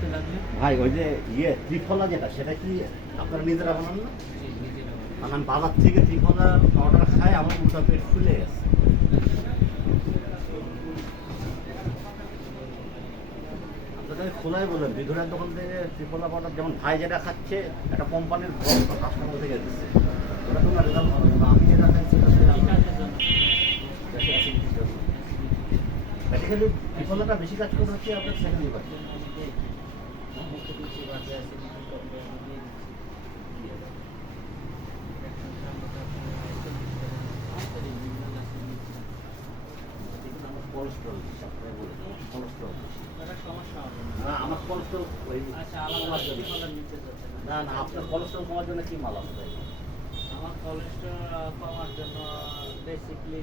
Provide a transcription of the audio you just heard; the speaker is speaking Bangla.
করতে লাগলে ভাই ওই যে ত্রিফলা যেটা সেটা কি আপনারা নিজেরা বানান না? নিজেরা কারণ আমি বাজার থেকে ত্রিফলা অর্ডার খাই, আমার উল্টা পেট ফুলে গেছে। আপনাদের খোলাই বলেন বিধুরার দোকান থেকে ত্রিফলা পাউডার, যেমন ভাই যেটা খাচ্ছে একটা কোম্পানির কাস্টমার থেকে দিচ্ছে, ওটা কোনো রেজাল্ট ভালো না। আমি যেটা খাচ্ছি এই কাজের জন্য বেসিক্যালি ত্রিফলাটা বেশি কাজ করে হচ্ছে আপনার সেকেন্ড লিভার। কোলেস্ট্রল আপনারা বলে কোলেস্ট্রল সমস্যা হবে না, আমার কোলেস্ট্রল ওই আচ্ছা আলাদা ত্রিফলার নিচে যাচ্ছে না না, আপনার কোলেস্ট্রল কমার জন্য কি মাল আছে? আমার কোলেস্ট্রল কমার জন্য বেসিকলি